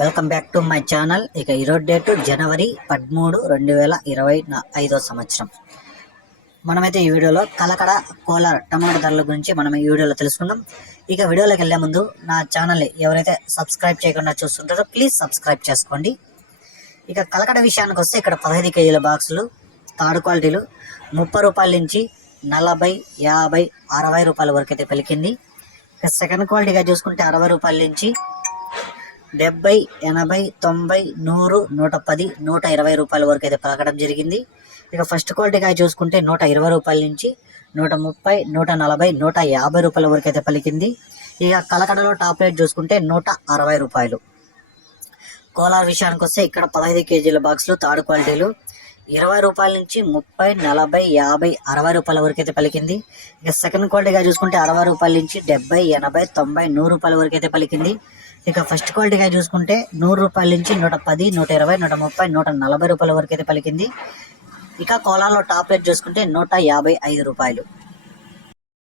Welcome back to my channel ఇక ఈరోజు date జనవరి పదమూడు రెండు వేల ఇరవై ఐదో సంవత్సరం. మనమైతే ఈ వీడియోలో కలకడ కోలార్ టమాటా ధరల గురించి మనం ఈ వీడియోలో తెలుసుకుందాం. ఇక వీడియోలోకి వెళ్ళే ముందు నా ఛానల్ని ఎవరైతే సబ్స్క్రైబ్ చేయకుండా చూస్తుంటారో ప్లీజ్ సబ్స్క్రైబ్ చేసుకోండి. ఇక కలకడ విషయానికి వస్తే ఇక్కడ పదహైదు కేజీల బాక్సులు థర్డ్ క్వాలిటీలు ముప్పై రూపాయల నుంచి నలభై యాభై అరవై రూపాయల వరకు అయితే పలికింది. ఇక సెకండ్ క్వాలిటీగా చూసుకుంటే అరవై రూపాయల నుంచి డెబ్బై ఎనభై తొంభై నూరు నూట పది నూట ఇరవై రూపాయల వరకు అయితే పలకడం జరిగింది. ఇక ఫస్ట్ క్వాలిటీగా చూసుకుంటే నూట ఇరవై రూపాయల నుంచి నూట ముప్పై నూట నలభై నూట యాభై రూపాయల వరకు అయితే పలికింది. ఇక కలకడలో టాప్ రేట్ చూసుకుంటే నూట అరవై రూపాయలు. కోలార్ విషయానికి వస్తే ఇక్కడ పదహైదు కేజీల బాక్సులు థర్డ్ క్వాలిటీలు. ఇరవై రూపాయల నుంచి ముప్పై నలభై యాభై అరవై రూపాయల వరకు అయితే పలికింది. ఇక సెకండ్ క్వాలిటీగా చూసుకుంటే అరవై రూపాయల నుంచి డెబ్బై ఎనభై తొంభై నూరు రూపాయల వరకు అయితే పలికింది. ఇక ఫస్ట్ క్వాలిటీగా చూసుకుంటే నూరు రూపాయల నుంచి నూట పది నూట ఇరవై నూట ముప్పై నూట నలభై రూపాయల వరకు అయితే పలికింది. ఇక కోలాలో టాప్ రేట్ చూసుకుంటే నూట యాభై ఐదు రూపాయలు.